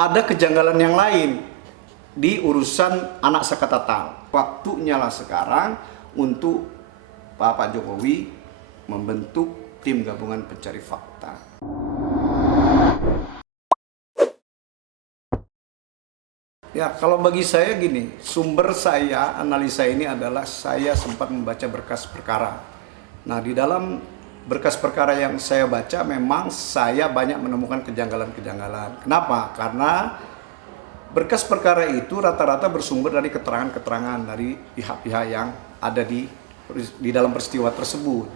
ada kejanggalan yang lain di urusan anak Sekatatal. Waktunya lah sekarang untuk Pak Jokowi membentuk tim gabungan pencari fakta. Ya, kalau bagi saya gini, sumber saya, analisa ini adalah saya sempat membaca berkas perkara. Nah, di dalam berkas perkara yang saya baca memang saya banyak menemukan kejanggalan-kejanggalan. Kenapa? Karena berkas perkara itu rata-rata bersumber dari keterangan-keterangan dari pihak-pihak yang ada di dalam peristiwa tersebut.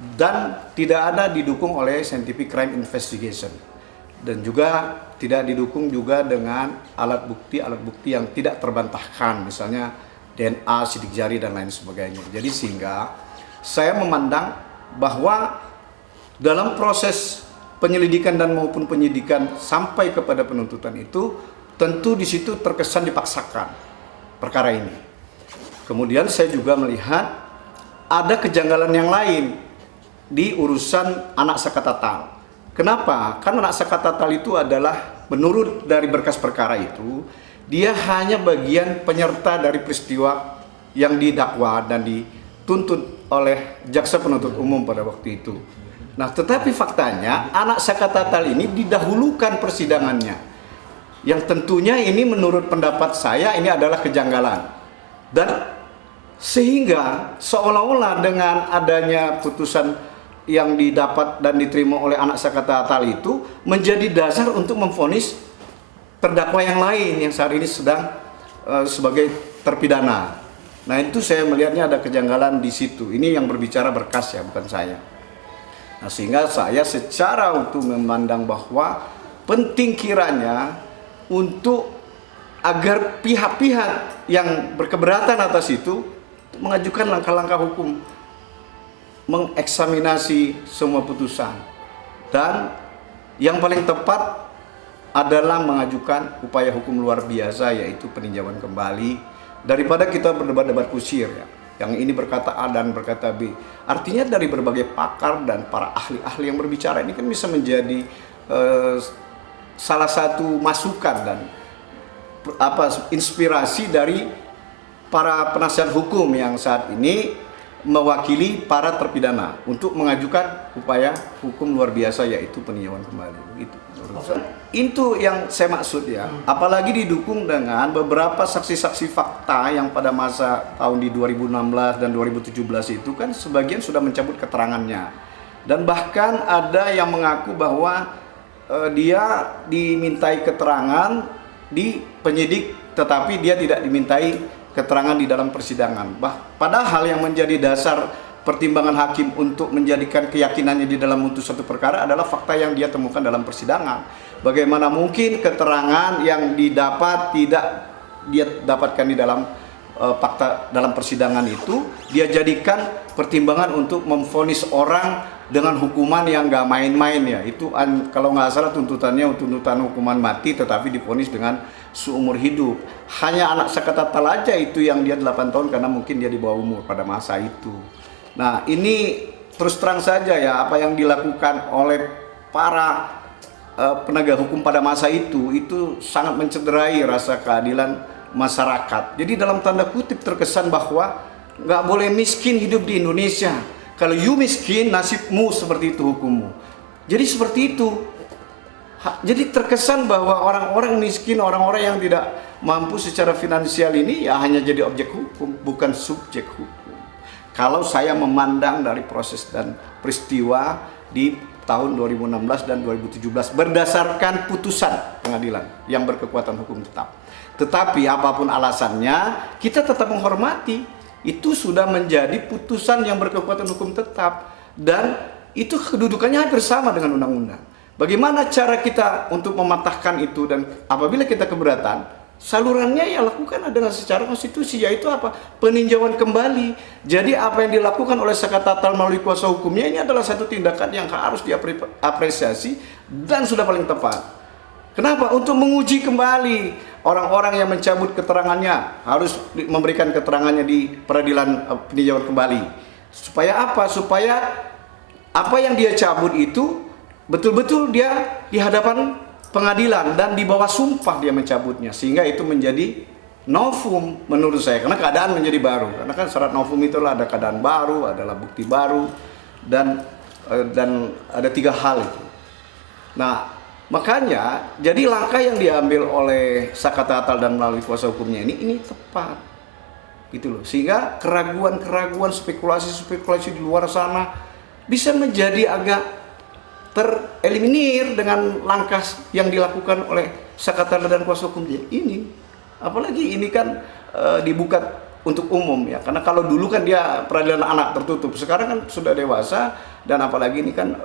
Dan tidak ada didukung oleh scientific crime investigation. Dan juga tidak didukung juga dengan alat bukti yang tidak terbantahkan, misalnya DNA, sidik jari, dan lain sebagainya. Jadi sehingga saya memandang bahwa dalam proses penyelidikan dan maupun penyidikan sampai kepada penuntutan itu, tentu di situ terkesan dipaksakan perkara ini. Kemudian saya juga melihat ada kejanggalan yang lain di urusan anak Sekatatal. Kenapa? Karena anak Sekatatal itu adalah, menurut dari berkas perkara itu, dia hanya bagian penyerta dari peristiwa yang didakwa dan dituntut oleh jaksa penuntut umum pada waktu itu. Nah, tetapi faktanya anak Sekatatal ini didahulukan persidangannya. Yang tentunya ini menurut pendapat saya ini adalah kejanggalan. Dan sehingga seolah-olah dengan adanya putusan yang didapat dan diterima oleh anak Sekatatal itu menjadi dasar untuk memvonis terdakwa yang lain yang saat ini sedang sebagai terpidana. Nah, itu saya melihatnya ada kejanggalan di situ. Ini yang berbicara berkas ya, bukan saya. Nah, sehingga saya secara utuh memandang bahwa penting kiranya untuk agar pihak-pihak yang berkeberatan atas itu mengajukan langkah-langkah hukum, mengeksaminasi semua putusan, dan yang paling tepat adalah mengajukan upaya hukum luar biasa, yaitu peninjauan kembali, daripada kita berdebat-debat kusir ya. Yang ini berkata A dan berkata B. Artinya dari berbagai pakar dan para ahli-ahli yang berbicara ini kan bisa menjadi salah satu masukan dan inspirasi dari para penasihat hukum yang saat ini mewakili para terpidana untuk mengajukan upaya hukum luar biasa, yaitu peninjauan kembali. Itu yang saya maksud ya. Apalagi didukung dengan beberapa saksi-saksi fakta yang pada masa tahun di 2016 dan 2017 itu kan sebagian sudah mencabut keterangannya. Dan bahkan ada yang mengaku bahwa dia dimintai keterangan di penyidik, tetapi dia tidak dimintai keterangan di dalam persidangan. Padahal yang menjadi dasar pertimbangan hakim untuk menjadikan keyakinannya di dalam memutus satu perkara adalah fakta yang dia temukan dalam persidangan. Bagaimana mungkin keterangan yang didapat tidak dia dapatkan di dalam fakta dalam persidangan itu dia jadikan pertimbangan untuk memvonis orang dengan hukuman yang nggak main-main ya. Itu kalau nggak salah tuntutannya tuntutan hukuman mati, tetapi divonis dengan seumur hidup. Hanya anak Sekatatal aja itu yang dia 8 tahun karena mungkin dia di bawah umur pada masa itu. Nah, ini terus terang saja ya, apa yang dilakukan oleh para penegak hukum pada masa itu sangat mencederai rasa keadilan masyarakat. Jadi dalam tanda kutip terkesan bahwa nggak boleh miskin hidup di Indonesia. Kalau you miskin, nasibmu seperti itu hukummu. Jadi seperti itu. Jadi terkesan bahwa orang-orang miskin, orang-orang yang tidak mampu secara finansial ini ya hanya jadi objek hukum, bukan subjek hukum. Kalau saya memandang dari proses dan peristiwa di tahun 2016 dan 2017 berdasarkan putusan pengadilan yang berkekuatan hukum tetap. Tetapi apapun alasannya, kita tetap menghormati. Itu sudah menjadi putusan yang berkekuatan hukum tetap dan itu kedudukannya hampir sama dengan undang-undang. Bagaimana cara kita untuk mematahkan itu, dan apabila kita keberatan, salurannya ya lakukan adalah secara konstitusi, yaitu apa? Peninjauan kembali. Jadi apa yang dilakukan oleh Sekatatal melalui kuasa hukumnya ini adalah satu tindakan yang harus diapresiasi dan sudah paling tepat. Kenapa? Untuk menguji kembali orang-orang yang mencabut keterangannya harus memberikan keterangannya di peradilan peninjauan kembali. Supaya apa? Supaya apa yang dia cabut itu betul-betul dia di hadapan pengadilan dan di bawah sumpah dia mencabutnya, sehingga itu menjadi novum menurut saya, karena keadaan menjadi baru. Karena kan syarat novum itulah ada keadaan baru, adalah bukti baru, dan ada 3 hal itu. Nah, makanya jadi langkah yang diambil oleh Sakata Atal dan melalui kuasa hukumnya ini tepat, gitu loh. Sehingga keraguan-keraguan, spekulasi-spekulasi di luar sana bisa menjadi agak tereliminir dengan langkah yang dilakukan oleh Sakata Atal dan kuasa hukumnya ini. Apalagi ini kan dibuka untuk umum ya, karena kalau dulu kan dia peradilan anak tertutup, sekarang kan sudah dewasa, dan apalagi ini kan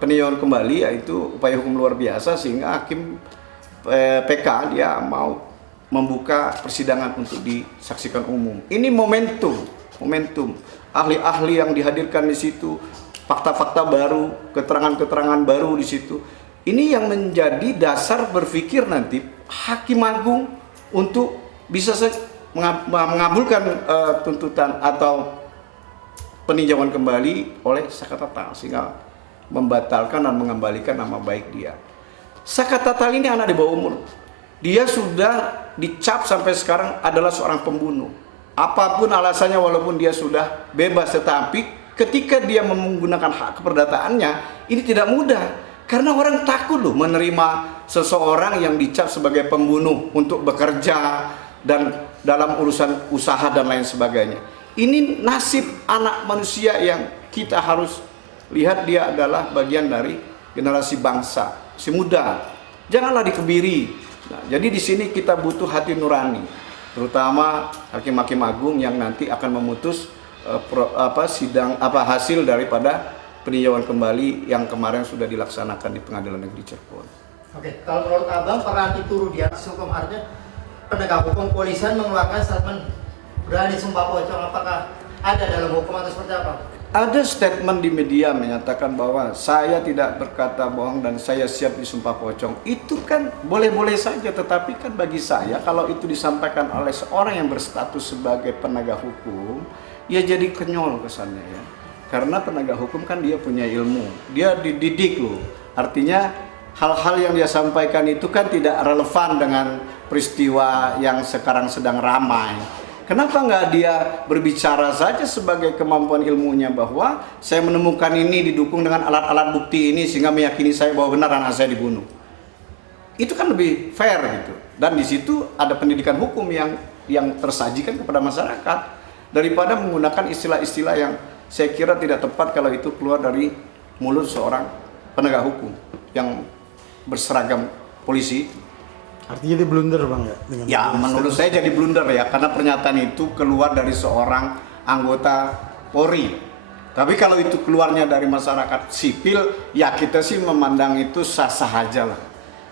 peninjauan kembali, yaitu upaya hukum luar biasa, sehingga hakim PK dia mau membuka persidangan untuk disaksikan umum. Ini momentum ahli-ahli yang dihadirkan di situ, fakta-fakta baru, keterangan-keterangan baru di situ. Ini yang menjadi dasar berpikir nanti Hakim Agung untuk bisa mengabulkan tuntutan atau peninjauan kembali oleh Sakata Atal, sehingga membatalkan dan mengembalikan nama baik dia. Sakata Atal ini anak di bawah umur. Dia sudah dicap sampai sekarang adalah seorang pembunuh. Apapun alasannya, walaupun dia sudah bebas, tetapi ketika dia menggunakan hak keperdataannya, ini tidak mudah. Karena orang takut loh menerima seseorang yang dicap sebagai pembunuh untuk bekerja dan dalam urusan usaha dan lain sebagainya. Ini nasib anak manusia yang kita harus lihat, dia adalah bagian dari generasi bangsa, si muda. Janganlah dikebiri. Nah, jadi di sini kita butuh hati nurani, terutama hakim-hakim agung yang nanti akan memutus hasil daripada peninjauan kembali yang kemarin sudah dilaksanakan di Pengadilan Negeri Cirebon. Oke, kalau menurut Abang peran itu di atas hukum, artinya penegak hukum polisian mengeluarkan statement berani sumpah pocong, apakah ada dalam hukum atau seperti apa? Ada statement di media menyatakan bahwa saya tidak berkata bohong dan saya siap disumpah pocong. Itu kan boleh-boleh saja, tetapi kan bagi saya kalau itu disampaikan oleh seorang yang berstatus sebagai penegak hukum, ya jadi kenyol kesannya ya. Karena penegak hukum kan dia punya ilmu, dia dididik loh. Artinya hal-hal yang dia sampaikan itu kan tidak relevan dengan peristiwa yang sekarang sedang ramai. Kenapa nggak dia berbicara saja sebagai kemampuan ilmunya, bahwa saya menemukan ini didukung dengan alat-alat bukti ini sehingga meyakini saya bahwa benar anak saya dibunuh. Itu kan lebih fair gitu. Dan di situ ada pendidikan hukum yang tersajikan kepada masyarakat, daripada menggunakan istilah-istilah yang saya kira tidak tepat kalau itu keluar dari mulut seorang penegak hukum yang berseragam polisi. Artinya dia blunder Bang ya? Ya menurut saya jadi blunder ya, karena pernyataan itu keluar dari seorang anggota Polri. Tapi kalau itu keluarnya dari masyarakat sipil, ya kita sih memandang itu sah-sah aja lah.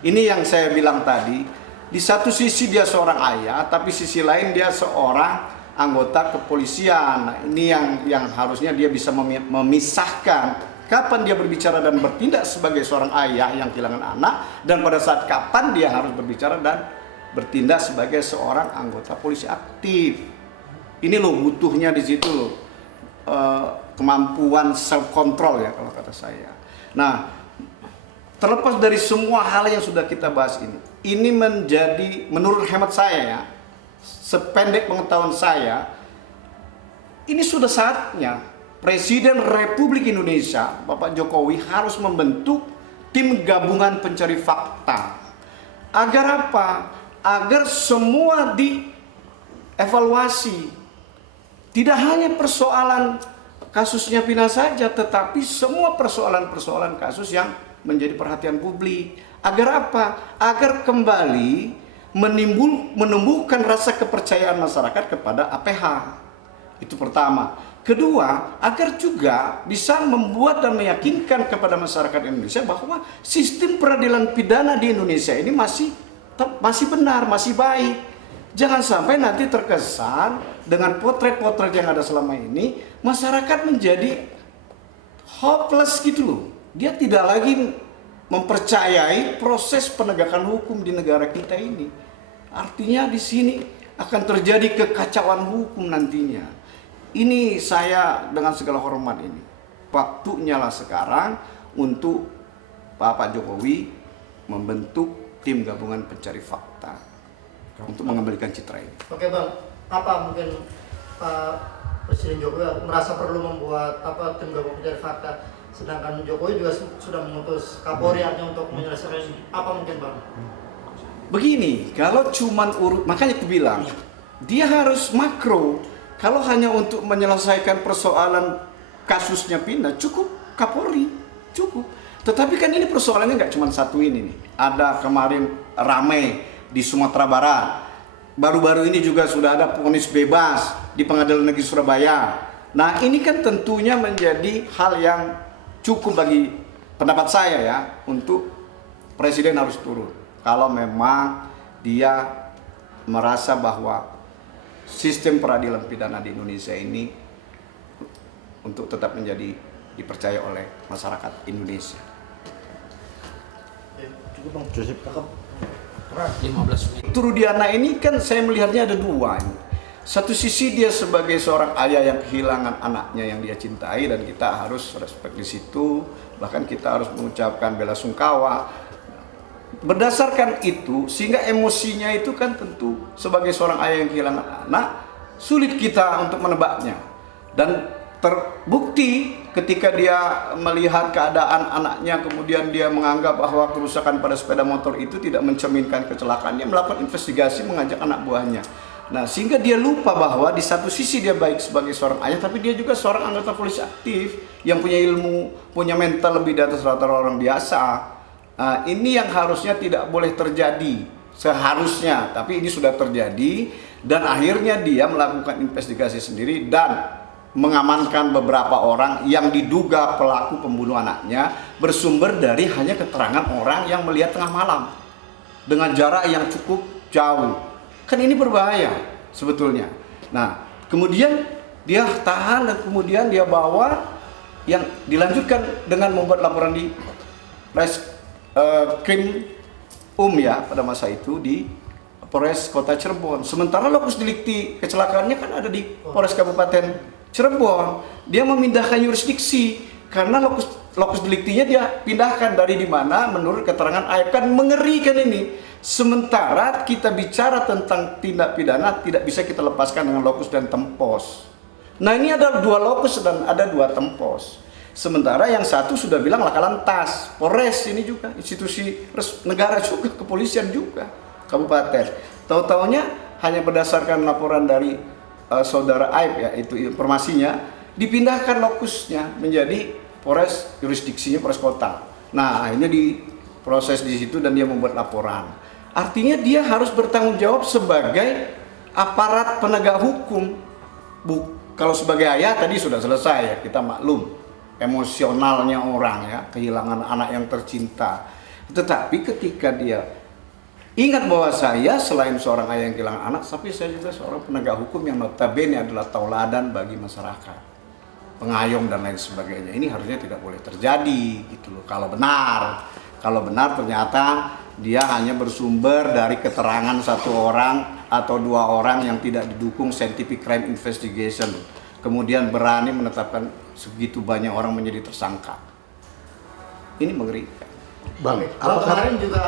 Ini yang saya bilang tadi, di satu sisi dia seorang ayah, tapi sisi lain dia seorang anggota kepolisian. Nah, ini yang harusnya dia bisa memisahkan kapan dia berbicara dan bertindak sebagai seorang ayah yang kehilangan anak, dan pada saat kapan dia harus berbicara dan bertindak sebagai seorang anggota polisi aktif. Ini loh butuhnya di situ loh, kemampuan self control ya kalau kata saya. Nah, terlepas dari semua hal yang sudah kita bahas ini menjadi, menurut hemat saya ya, sependek pengetahuan saya, ini sudah saatnya Presiden Republik Indonesia, Bapak Jokowi, harus membentuk tim gabungan pencari fakta. Agar apa? Agar semua dievaluasi. Tidak hanya persoalan kasusnya Vina saja, tetapi semua persoalan-persoalan kasus yang menjadi perhatian publik. Agar apa? Agar kembali menumbuhkan rasa kepercayaan masyarakat kepada APH. Itu pertama. Kedua, agar juga bisa membuat dan meyakinkan kepada masyarakat Indonesia bahwa sistem peradilan pidana di Indonesia ini masih benar, masih baik. Jangan sampai nanti terkesan dengan potret-potret yang ada selama ini, masyarakat menjadi hopeless gitu loh. Dia tidak lagi mempercayai proses penegakan hukum di negara kita ini. Artinya di sini akan terjadi kekacauan hukum nantinya. Ini saya dengan segala hormat ini, waktunya lah sekarang untuk Bapak Jokowi membentuk tim gabungan pencari fakta untuk mengembalikan citra ini. Oke bang, apa mungkin Pak Presiden Jokowi merasa perlu membuat tim gabungan pencari fakta, sedangkan Jokowi juga sudah mengutus Kapolri artinya untuk menyelesaikan ini. Apa mungkin bang? Begini, kalau cuman makanya aku bilang dia harus makro. Kalau hanya untuk menyelesaikan persoalan kasusnya pindah, cukup Kapolri, cukup. Tetapi kan ini persoalannya nggak cuma satu ini nih. Ada kemarin ramai di Sumatera Barat. Baru-baru ini juga sudah ada vonis bebas di Pengadilan Negeri Surabaya. Nah ini kan tentunya menjadi hal yang cukup bagi pendapat saya ya, untuk Presiden harus turun. Kalau memang dia merasa bahwa sistem peradilan pidana di Indonesia ini untuk tetap menjadi dipercaya oleh masyarakat Indonesia. Cukup bang, Joseph cakep. 15 menit. Rudiana ini kan saya melihatnya ada dua. Satu sisi dia sebagai seorang ayah yang kehilangan anaknya yang dia cintai, dan kita harus respect di situ. Bahkan kita harus mengucapkan bela sungkawa. Berdasarkan itu, sehingga emosinya itu kan tentu sebagai seorang ayah yang kehilangan anak, sulit kita untuk menebaknya. Dan terbukti ketika dia melihat keadaan anaknya, kemudian dia menganggap bahwa kerusakan pada sepeda motor itu tidak mencerminkan kecelakaan, dia melakukan investigasi, mengajak anak buahnya. Nah, sehingga dia lupa bahwa di satu sisi dia baik sebagai seorang ayah, tapi dia juga seorang anggota polisi aktif yang punya ilmu, punya mental lebih di atas rata-rata orang biasa. Nah, ini yang harusnya tidak boleh terjadi seharusnya, tapi ini sudah terjadi, dan akhirnya dia melakukan investigasi sendiri dan mengamankan beberapa orang yang diduga pelaku pembunuh anaknya bersumber dari hanya keterangan orang yang melihat tengah malam dengan jarak yang cukup jauh. Kan ini berbahaya sebetulnya. Nah, kemudian dia tahan dan kemudian dia bawa, yang dilanjutkan dengan membuat laporan di Krim ya pada masa itu di Polres Kota Cirebon. Sementara lokus delikti kecelakaannya kan ada di Polres Kabupaten Cirebon. Dia memindahkan yurisdiksi karena lokus deliktinya dia pindahkan dari di mana menurut keterangan Aib. Kan mengerikan ini. Sementara kita bicara tentang tindak pidana tidak bisa kita lepaskan dengan lokus dan tempos. Nah ini ada dua lokus dan ada dua tempos. Sementara yang satu sudah bilang laka lantas, Polres ini juga institusi negara juga, kepolisian juga, kabupaten. Tahu-taunya hanya berdasarkan laporan dari saudara Aib ya, itu informasinya, dipindahkan lokusnya menjadi Polres, jurisdiksinya Polres Kota. Nah, akhirnya diproses di situ dan dia membuat laporan. Artinya dia harus bertanggung jawab sebagai aparat penegak hukum. Kalau sebagai ayah tadi sudah selesai ya, kita maklum emosionalnya orang ya, kehilangan anak yang tercinta. Tetapi ketika dia ingat bahwa saya selain seorang ayah yang kehilangan anak, tapi saya juga seorang penegak hukum yang notabene adalah tauladan bagi masyarakat, pengayom dan lain sebagainya. Ini harusnya tidak boleh terjadi gitu loh. Kalau benar ternyata dia hanya bersumber dari keterangan satu orang atau dua orang yang tidak didukung scientific crime investigation, kemudian berani menetapkan segitu banyak orang menjadi tersangka. Ini mengerikan. Bang, Bang, kemarin juga